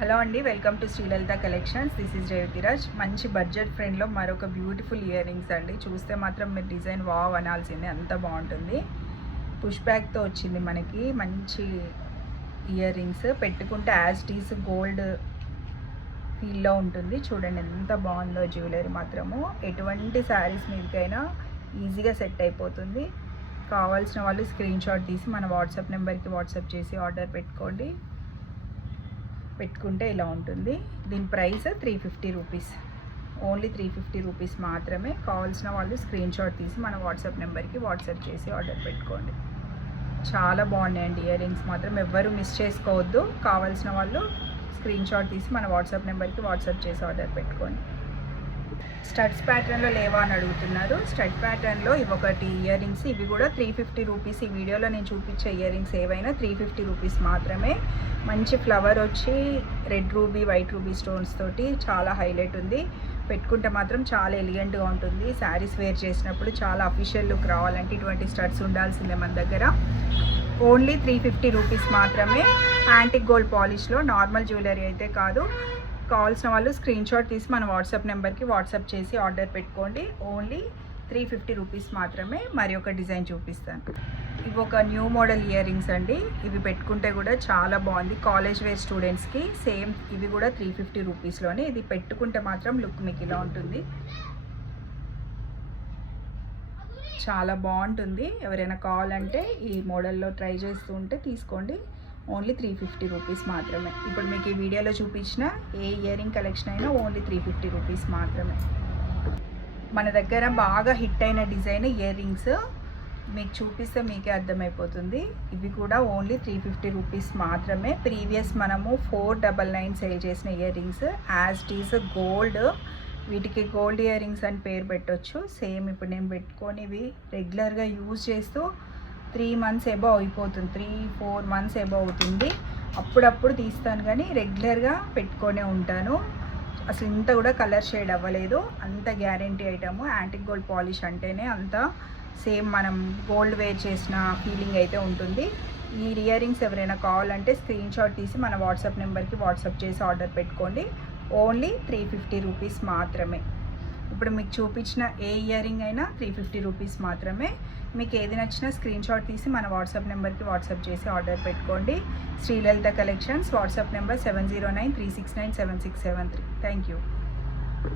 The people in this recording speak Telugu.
హలో అండి, welcome to Srilalitha collections. This is Revathiraj. మంచి బడ్జెట్ ఫ్రెండ్లో మరొక బ్యూటిఫుల్ ఇయర్ రింగ్స్ అండి. చూస్తే మాత్రం మీరు డిజైన్ వావ్ అనాల్సిందే, అంత బాగుంటుంది. పుష్ బ్యాక్తో వచ్చింది మనకి మంచి ఇయర్ రింగ్స్. పెట్టుకుంటే యాజ్ టీస్ గోల్డ్ ఫీల్లో ఉంటుంది. చూడండి ఎంత బాగుందో జ్యువెలరీ మాత్రము. ఎటువంటి శారీస్ మీదకైనా ఈజీగా సెట్ అయిపోతుంది. కావాల్సిన వాళ్ళు స్క్రీన్ షాట్ తీసి మన వాట్సాప్ నెంబర్కి వాట్సాప్ చేసి ఆర్డర్ పెట్టుకుంటే ఇలా ఉంటుంది. దీని ప్రైస్ 350 రూపీస్, ఓన్లీ 350 రూపీస్ మాత్రమే. కావాల్సిన వాళ్ళు స్క్రీన్ షాట్ తీసి మన వాట్సాప్ నెంబర్కి వాట్సాప్ చేసి ఆర్డర్ పెట్టుకోండి. చాలా బాగున్నాయండి ఇయర్ రింగ్స్ మాత్రం, ఎవ్వరూ మిస్ చేసుకోవద్దు. కావాల్సిన వాళ్ళు స్క్రీన్ షాట్ తీసి మన వాట్సాప్ నెంబర్కి వాట్సాప్ చేసి ఆర్డర్ పెట్టుకోండి. స్టడ్స్ ప్యాటర్న్లో లేవా అని అడుగుతున్నారు. స్టడ్ ప్యాటర్న్లో ఇవి ఒకటి ఇయర్ రింగ్స్, ఇవి కూడా 350 రూపీస్. ఈ వీడియోలో నేను చూపించే ఇయర్ రింగ్స్ ఏవైనా 350 రూపీస్ మాత్రమే. మంచి ఫ్లవర్ వచ్చి red ruby white ruby stones తోటి చాలా హైలైట్ ఉంది. పెట్టుకుంటే మాత్రం చాలా ఎలిగెంట్గా ఉంటుంది. శారీస్ వేర్ చేసినప్పుడు చాలా అఫీషియల్ లుక్ రావాలంటే ఇటువంటి స్టడ్స్ ఉండాల్సిందే మన దగ్గర. ఓన్లీ 350 రూపీస్ మాత్రమే. యాంటిక్ గోల్డ్ పాలిష్లో, నార్మల్ జ్యువెలరీ అయితే కాదు. కావాల్సిన వాళ్ళు స్క్రీన్ షాట్ తీసి మన వాట్సాప్ నెంబర్కి వాట్సాప్ చేసి ఆర్డర్ పెట్టుకోండి. ఓన్లీ 350 రూపీస్ మాత్రమే. మరి ఒక డిజైన్ చూపిస్తాను. ఇవి ఒక న్యూ మోడల్ ఇయర్ రింగ్స్ అండి. ఇవి పెట్టుకుంటే కూడా చాలా బాగుంది. కాలేజ్ వేర్ స్టూడెంట్స్కి సేమ్ ఇవి కూడా 350 రూపీస్లోనే. ఇది పెట్టుకుంటే మాత్రం లుక్ మీకు ఇలా ఉంటుంది, చాలా బాగుంటుంది. ఎవరైనా కావాలంటే ఈ మోడల్లో ట్రై చేస్తూ ఉంటే తీసుకోండి. ఓన్లీ 350 రూపీస్ మాత్రమే. ఇప్పుడు మీకు ఈ వీడియోలో చూపించిన ఏ ఇయర్ రింగ్ కలెక్షన్ అయినా ఓన్లీ 350 రూపీస్ మాత్రమే. మన దగ్గర బాగా హిట్ అయిన డిజైన్ ఇయర్ రింగ్స్ మీకు చూపిస్తే మీకే అర్థమైపోతుంది. ఇవి కూడా ఓన్లీ 350 రూపీస్ మాత్రమే. ప్రీవియస్ మనము 499 సేల్ చేసిన ఇయర్ రింగ్స్ యాజ్ టీస్ గోల్డ్. వీటికి గోల్డ్ ఇయర్ రింగ్స్ అని పేరు పెట్టవచ్చు. సేమ్ ఇప్పుడు నేను పెట్టుకొని ఇవి రెగ్యులర్గా యూజ్ చేస్తూ 3 మంత్స్ ఎబో అయిపోతుంది, 3-4 మంత్స్ ఎబో అవుతుంది. అప్పుడప్పుడు తీస్తాను కానీ రెగ్యులర్గా పెట్టుకొనే ఉంటాను. అసలు ఇంత కూడా కలర్ షేడ్ అవ్వలేదు. అంత guarantee item. Antique gold polish అంటేనే అంత సేమ్ మనం గోల్డ్ వేర్ చేసిన ఫీలింగ్ అయితే ఉంటుంది. ఈ ఇయర్ రింగ్స్ ఎవరైనా కావాలంటే స్క్రీన్ షాట్ తీసి మన వాట్సాప్ నెంబర్కి వాట్సాప్ చేసి ఆర్డర్ పెట్టుకోండి. ఓన్లీ 350 రూపీస్ మాత్రమే. ఇప్పుడు మీకు చూపించిన ఏ ఇయర్ రింగ్ అయినా 350 రూపీస్ మాత్రమే. మీకు ఏది నచ్చినా స్క్రీన్ షాట్ తీసి మన వాట్సాప్ నెంబర్కి వాట్సాప్ చేసి ఆర్డర్ పెట్టుకోండి. Sri Lalitha collections, WhatsApp number 7093697673. Thank you.